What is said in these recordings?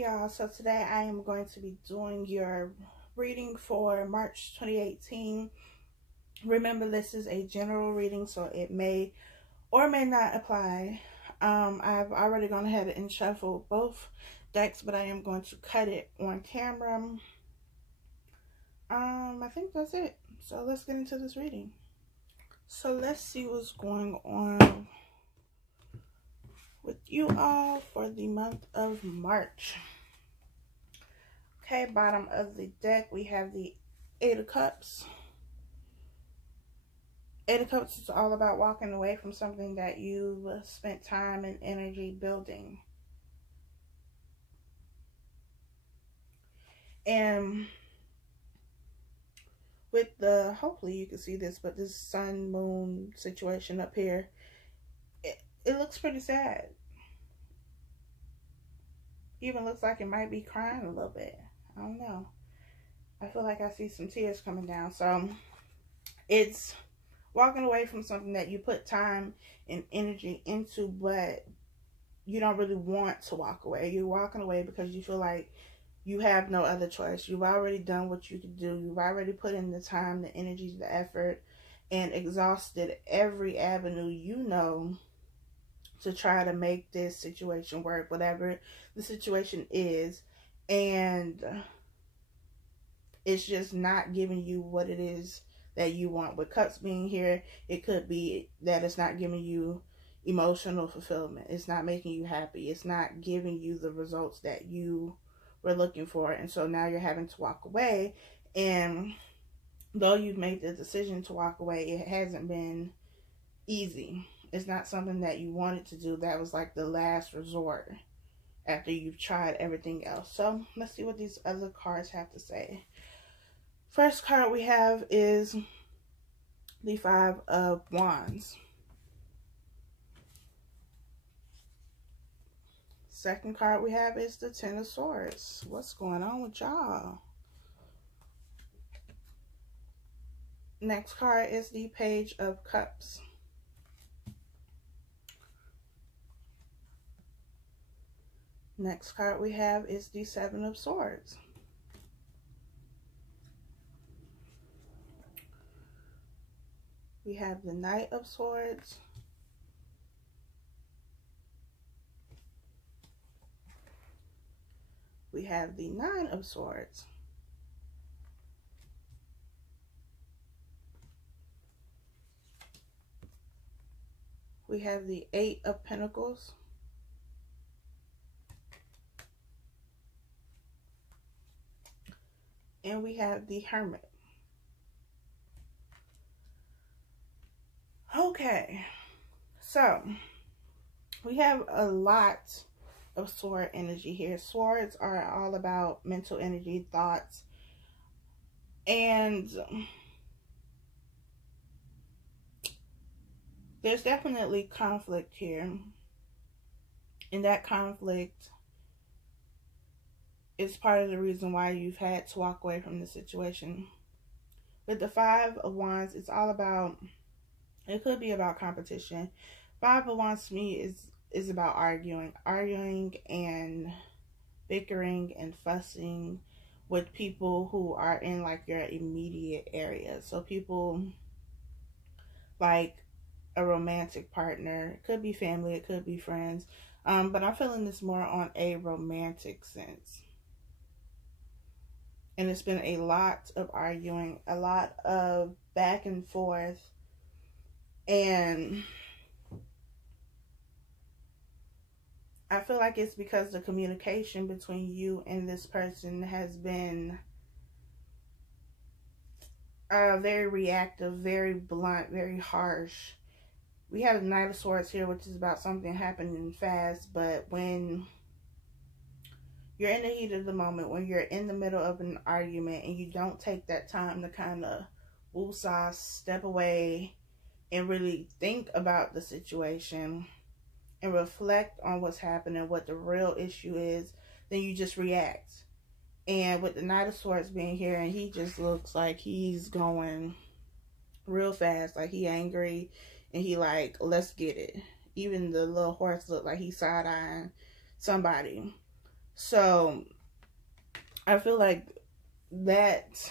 Hey y'all, so today I am going to be doing your reading for March 2018. Remember, this is a general reading, so it may or may not apply. I've already gone ahead and shuffled both decks, but I am going to cut it on camera. I think that's it. So let's get into this reading. So let's see what's going on with you all for the month of March. Okay, bottom of the deck, we have the Eight of Cups. Eight of Cups is all about walking away from something that you've spent time and energy building. And with the, hopefully you can see this, but this sun moon situation up here, it looks pretty sad. Even looks like it might be crying a little bit. I don't know. I feel like I see some tears coming down. So it's walking away from something that you put time and energy into, but you don't really want to walk away. You're walking away because you feel like you have no other choice. You've already done what you could do. You've already put in the time, the energy, the effort, and exhausted every avenue you know to try to make this situation work, whatever the situation is. And it's just not giving you what it is that you want. With Cups being here, it could be that it's not giving you emotional fulfillment. It's not making you happy. It's not giving you the results that you were looking for. And so now you're having to walk away. And though you've made the decision to walk away, it hasn't been easy. It's not something that you wanted to do. That was like the last resort after you've tried everything else. So let's see what these other cards have to say. First card we have is the Five of Wands. Second card we have is the Ten of Swords. What's going on with y'all? Next card is the Page of Cups. Next card we have is the Seven of Swords. We have the Knight of Swords. We have the Nine of Swords. We have the Eight of Pentacles. And we have the Hermit. Okay, so we have a lot of sword energy here. Swords are all about mental energy, thoughts, and there's definitely conflict here. And that conflict is part of the reason why you've had to walk away from the situation. With the Five of Wands, it's all about, it could be about competition. Five of Wands to me is about arguing and bickering and fussing with people who are in like your immediate area. So people like a romantic partner. It could be family, it could be friends. But I'm feeling this more on a romantic sense. And it's been a lot of arguing, a lot of back and forth. And I feel like it's because the communication between you and this person has been very reactive, very blunt, very harsh. We have the Knight of Swords here, which is about something happening fast. But when you're in the heat of the moment, when you're in the middle of an argument and you don't take that time to kind of woosah, step away and really think about the situation and reflect on what's happening, what the real issue is, then you just react. And with the Knight of Swords being here, and he just looks like he's going real fast, like he angry, and he like, let's get it. Even the little horse looked like he's side-eyeing somebody. So I feel like that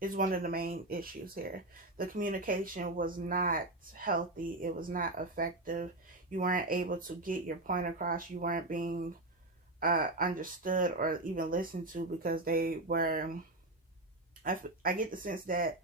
is one of the main issues here. The communication was not healthy. It was not effective. You weren't able to get your point across. You weren't being understood or even listened to, because they were, I get the sense that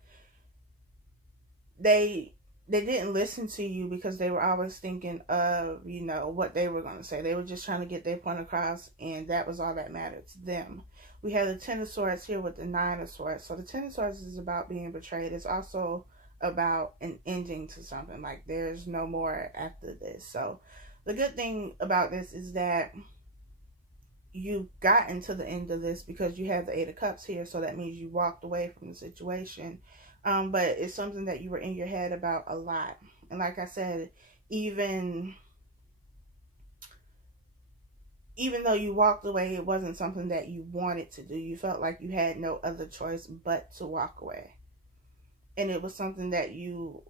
they didn't listen to you because they were always thinking of, you know, what they were going to say. They were just trying to get their point across, and that was all that mattered to them. We have the Ten of Swords here with the Nine of Swords. So the Ten of Swords is about being betrayed. It's also about an ending to something. Like, there's no more after this. So the good thing about this is that you got into the end of this because you have the Eight of Cups here. So that means you walked away from the situation. But it's something that you were in your head about a lot. And like I said, even though you walked away, it wasn't something that you wanted to do. You felt like you had no other choice but to walk away. And it was something that you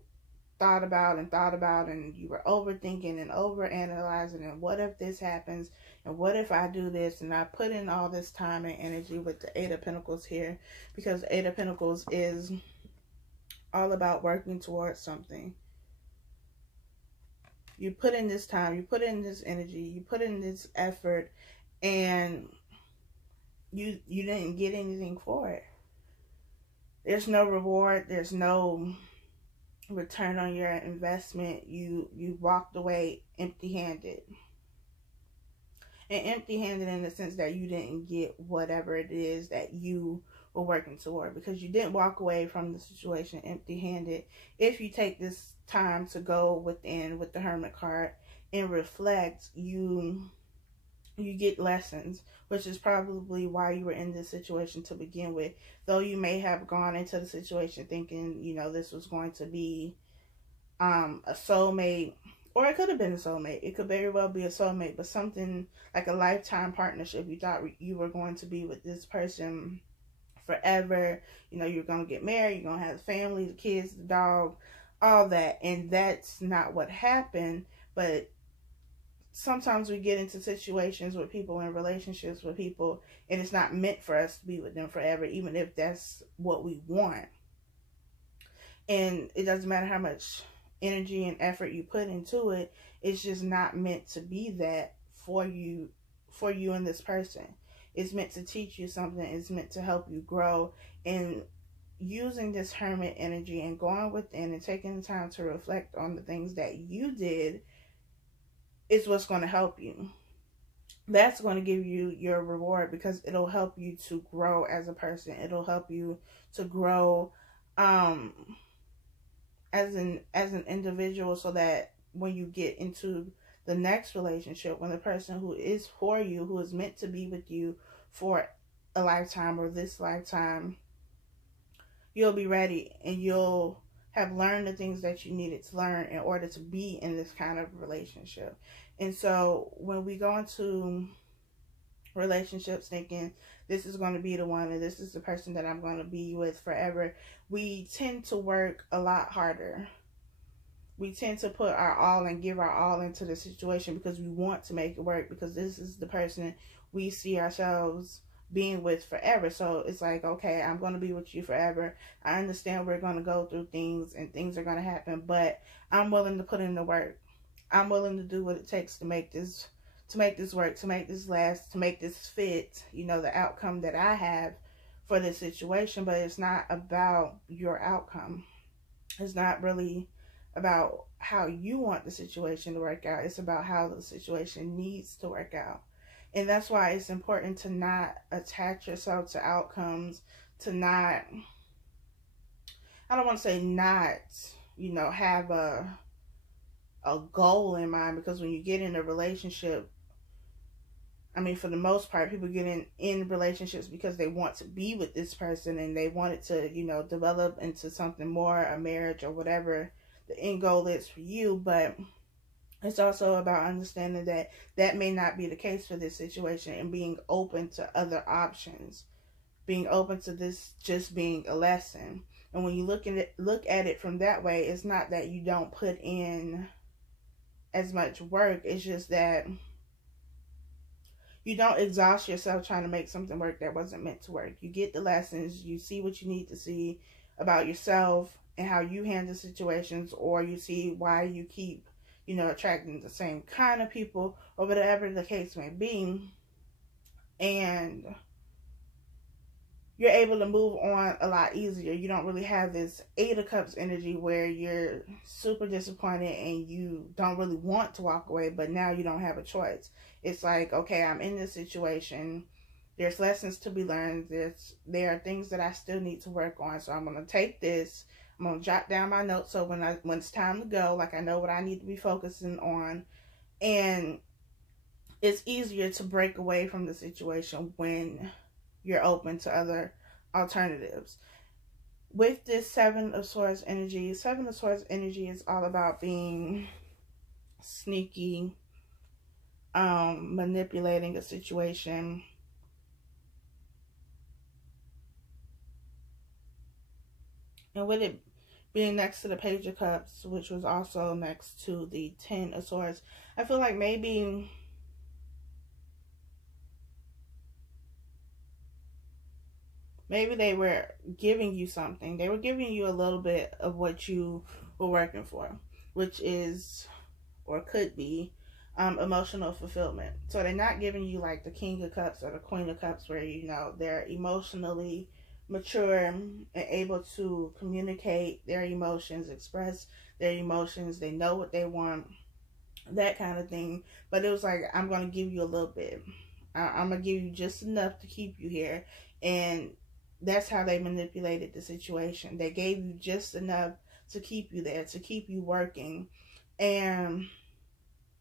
thought about, and you were overthinking and overanalyzing, and what if this happens, and what if I do this, and I put in all this time and energy with the Eight of Pentacles here, because the Eight of Pentacles is all about working towards something. You put in this time, you put in this energy, you put in this effort, and you didn't get anything for it. There's no reward, there's no return on your investment. You walked away empty-handed. And empty-handed in the sense that you didn't get whatever it is that you were working toward, because you didn't walk away from the situation empty-handed. If you take this time to go within with the Hermit card and reflect, you get lessons, which is probably why you were in this situation to begin with. Though you may have gone into the situation thinking, you know, this was going to be a soulmate, or it could have been a soulmate. It could very well be a soulmate, but something like a lifetime partnership. You thought you were going to be with this person forever. You know, you're going to get married, you're going to have the family, the kids, the dog, all that. And that's not what happened. But sometimes we get into situations with people, in relationships with people, and it's not meant for us to be with them forever, even if that's what we want. And it doesn't matter how much energy and effort you put into it, it's just not meant to be that for you and this person. It's meant to teach you something. It's meant to help you grow. And using this Hermit energy and going within and taking the time to reflect on the things that you did is what's going to help you. That's going to give you your reward, because it'll help you to grow as a person. It'll help you to grow as an individual, so that when you get into the next relationship, when the person who is for you, who is meant to be with you for a lifetime or this lifetime, you'll be ready, and you'll have learned the things that you needed to learn in order to be in this kind of relationship. And so when we go into relationships thinking this is going to be the one, and this is the person that I'm going to be with forever, we tend to work a lot harder. We tend to put our all and give our all into the situation because we want to make it work, because this is the person we see ourselves being with forever. So it's like, okay, I'm going to be with you forever. I understand we're going to go through things and things are going to happen, but I'm willing to put in the work. I'm willing to do what it takes to make this work, to make this last, to make this fit, you know, the outcome that I have for this situation. But it's not about your outcome. It's not really about how you want the situation to work out. It's about how the situation needs to work out. And that's why it's important to not attach yourself to outcomes, to not, I don't want to say not, you know, have a goal in mind, because when you get in a relationship, I mean, for the most part, people get in relationships because they want to be with this person and they want it to, you know, develop into something more, a marriage or whatever the end goal is for you. But it's also about understanding that that may not be the case for this situation, and being open to other options, being open to this just being a lesson. And when you look at it from that way, it's not that you don't put in as much work. It's just that you don't exhaust yourself trying to make something work that wasn't meant to work. You get the lessons, you see what you need to see about yourself and how you handle situations, or you see why you keep, you know, attracting the same kind of people, or whatever the case may be. And you're able to move on a lot easier. You don't really have this Eight of Cups energy where you're super disappointed and you don't really want to walk away, but now you don't have a choice. It's like, okay, I'm in this situation. There's lessons to be learned. There are things that I still need to work on. So I'm going to take this. I'm going to jot down my notes so when it's time to go, like I know what I need to be focusing on. And it's easier to break away from the situation when you're open to other alternatives. With this Seven of Swords energy is all about being sneaky, manipulating a situation. And with it being next to the Page of Cups, which was also next to the Ten of Swords, I feel like maybe they were giving you something. They were giving you a little bit of what you were working for, which is, or could be, emotional fulfillment. So they're not giving you like the King of Cups or the Queen of Cups where, you know, they're emotionally mature and able to communicate their emotions, express their emotions. They know what they want, that kind of thing. But it was like, I'm going to give you a little bit. I'm going to give you just enough to keep you here. And that's how they manipulated the situation. They gave you just enough to keep you there, to keep you working. And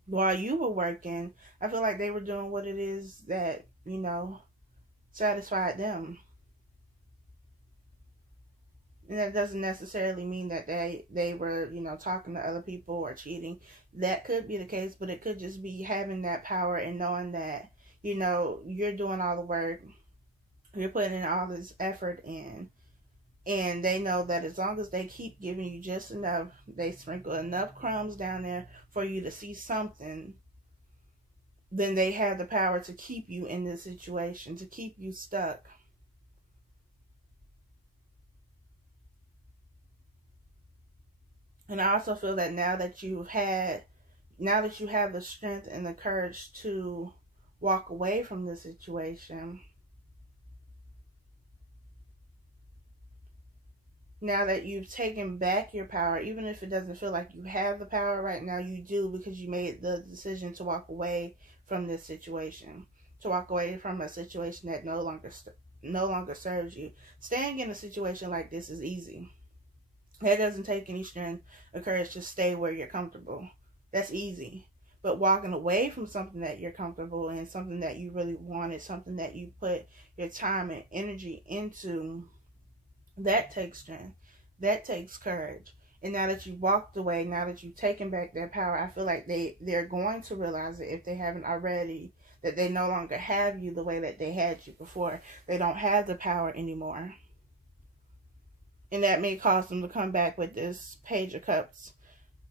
while you were working, I feel like they were doing what it is that, you know, satisfied them. And that doesn't necessarily mean that they were, you know, talking to other people or cheating. That could be the case, but it could just be having that power and knowing that, you know, you're doing all the work. You're putting in all this effort in. And they know that as long as they keep giving you just enough, they sprinkle enough crumbs down there for you to see something, then they have the power to keep you in this situation, to keep you stuck. And I also feel that now that you have the strength and the courage to walk away from the situation, now that you've taken back your power, even if it doesn't feel like you have the power right now, you do, because you made the decision to walk away from this situation, to walk away from a situation that no longer serves you. Staying in a situation like this is easy. That doesn't take any strength or courage to stay where you're comfortable. That's easy. But walking away from something that you're comfortable in, something that you really wanted, something that you put your time and energy into, that takes strength. That takes courage. And now that you've walked away, now that you've taken back their power, I feel like they're going to realize it, if they haven't already, that they no longer have you the way that they had you before. They don't have the power anymore. And that may cause them to come back with this Page of Cups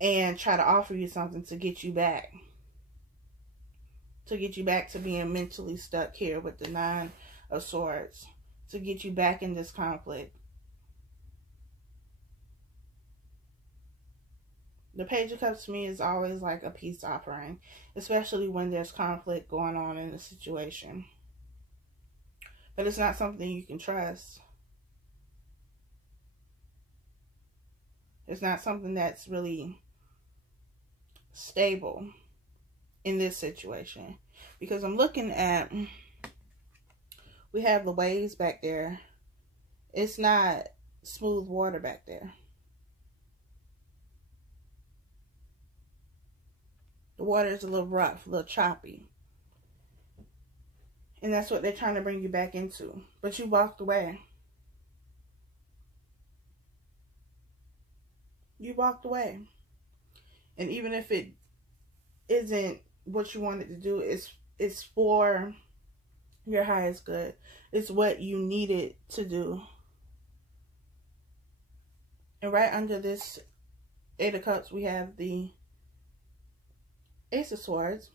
and try to offer you something to get you back. To get you back to being mentally stuck here with the Nine of Swords. To get you back in this conflict. The Page of Cups to me is always like a peace offering. Especially when there's conflict going on in a situation. But it's not something you can trust. It's not something that's really stable in this situation. Because I'm looking at, we have the waves back there. It's not smooth water back there. The water is a little rough, a little choppy. And that's what they're trying to bring you back into. But you walked away. You walked away. And even if it isn't what you wanted to do, it's for your highest good. It's what you needed to do. And right under this Eight of Cups, we have the Ace of Swords.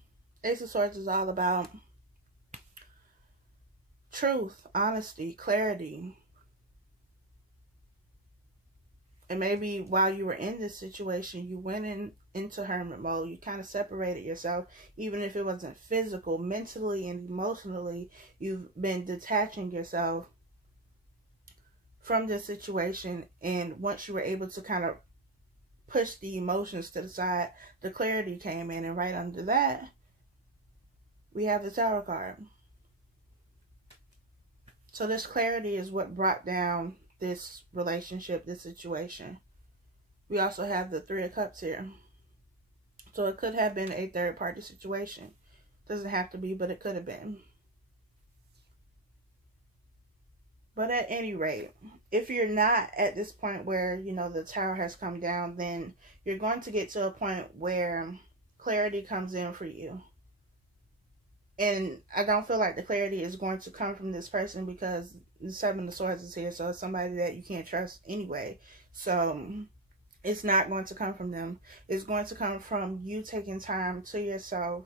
Ace of Swords is all about truth, honesty, clarity. And maybe while you were in this situation, you went into hermit mode. You kind of separated yourself, even if it wasn't physical, mentally and emotionally. You've been detaching yourself from this situation. And once you were able to kind of push the emotions to the side, the clarity came in. And right under that, we have the Tower card. So this clarity is what brought down this relationship, this situation. We also have the Three of Cups here. So it could have been a third party situation. Doesn't have to be, but it could have been. But at any rate, if you're not at this point where, you know, the Tower has come down, then you're going to get to a point where clarity comes in for you. And I don't feel like the clarity is going to come from this person, because the Seven of Swords is here. So it's somebody that you can't trust anyway. So it's not going to come from them. It's going to come from you taking time to yourself,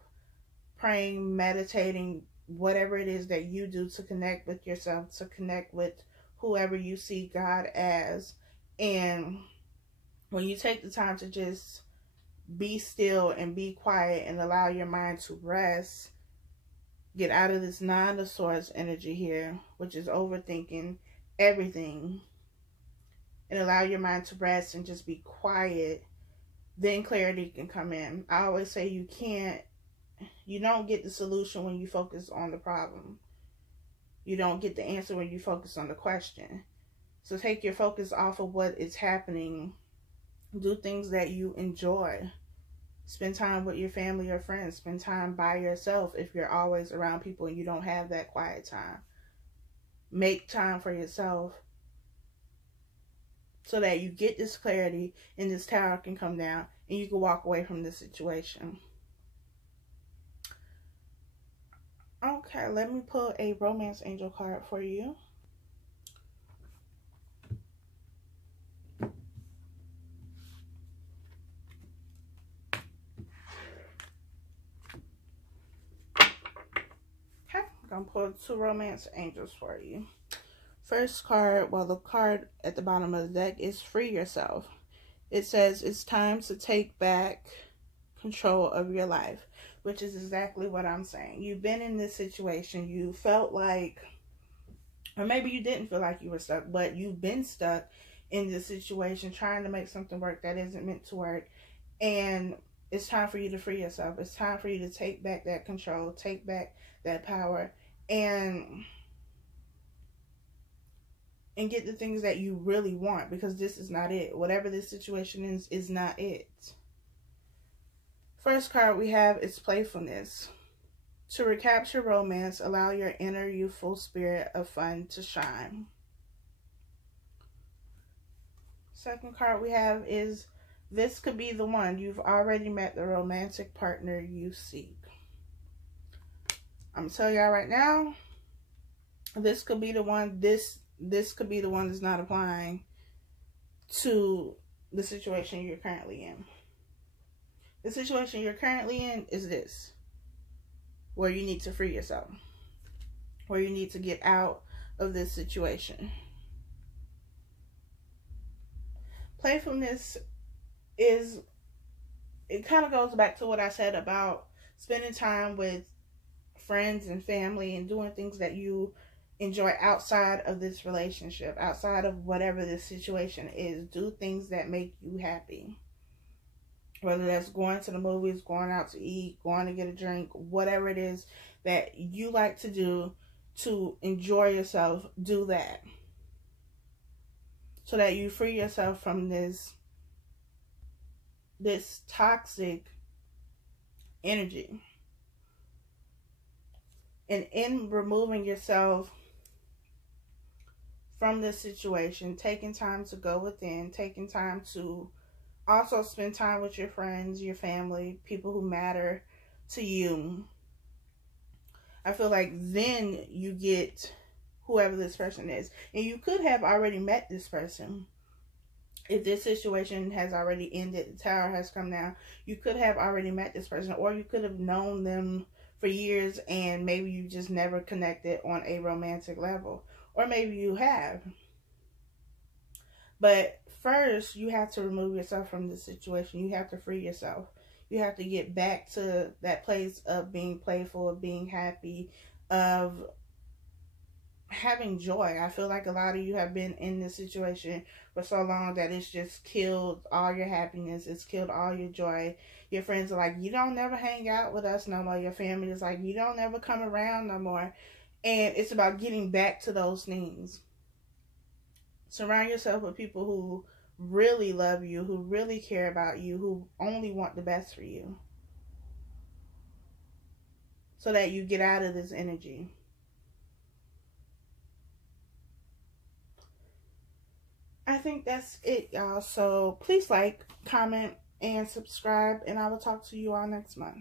praying, meditating, whatever it is that you do to connect with yourself, to connect with whoever you see God as. And when you take the time to just be still and be quiet and allow your mind to rest, get out of this Nine of Swords energy here, which is overthinking everything, and allow your mind to rest and just be quiet, then clarity can come in. I always say you don't get the solution when you focus on the problem. You don't get the answer when you focus on the question. So take your focus off of what is happening. Do things that you enjoy. Spend time with your family or friends. Spend time by yourself if you're always around people and you don't have that quiet time. Make time for yourself so that you get this clarity and this Tower can come down and you can walk away from this situation. Okay, let me pull a romance angel card for you. I'm going to pull 2 romance angels for you. First card, well, the card at the bottom of the deck is Free Yourself. It says it's time to take back control of your life, which is exactly what I'm saying. You've been in this situation. You felt like, or maybe you didn't feel like you were stuck, but you've been stuck in this situation trying to make something work that isn't meant to work. And it's time for you to free yourself. It's time for you to take back that control, take back that power, and get the things that you really want, because this is not it. Whatever this situation is not it. First card we have is Playfulness. To recapture romance, allow your inner youthful spirit of fun to shine. Second card we have is This Could Be the One. You've already met the romantic partner you seek. I'm telling y'all right now, this could be the one. This could be the one that's not applying to the situation you're currently in. The situation you're currently in is this, where you need to free yourself, where you need to get out of this situation. Playfulness it kind of goes back to what I said about spending time with friends and family and doing things that you enjoy outside of this relationship, outside of whatever this situation is. Do things that make you happy. Whether that's going to the movies, going out to eat, going to get a drink, whatever it is that you like to do to enjoy yourself, do that. So that you free yourself from this toxic energy. And in removing yourself from this situation, taking time to go within, taking time to also spend time with your friends, your family, people who matter to you, I feel like then you get whoever this person is. And you could have already met this person. If this situation has already ended, the Tower has come down, you could have already met this person, or you could have known them for years, and maybe you just never connected on a romantic level, or maybe you have. But first, you have to remove yourself from the situation. You have to free yourself. You have to get back to that place of being playful, of being happy, of having joy. I feel like a lot of you have been in this situation for so long that it's just killed all your happiness. It's killed all your joy. Your friends are like, you don't never hang out with us no more. Your family is like, you don't never come around no more. And it's about getting back to those things. Surround yourself with people who really love you, who really care about you, who only want the best for you, so that you get out of this energy. I think that's it, y'all. So please like, comment, and subscribe, and I will talk to you all next month.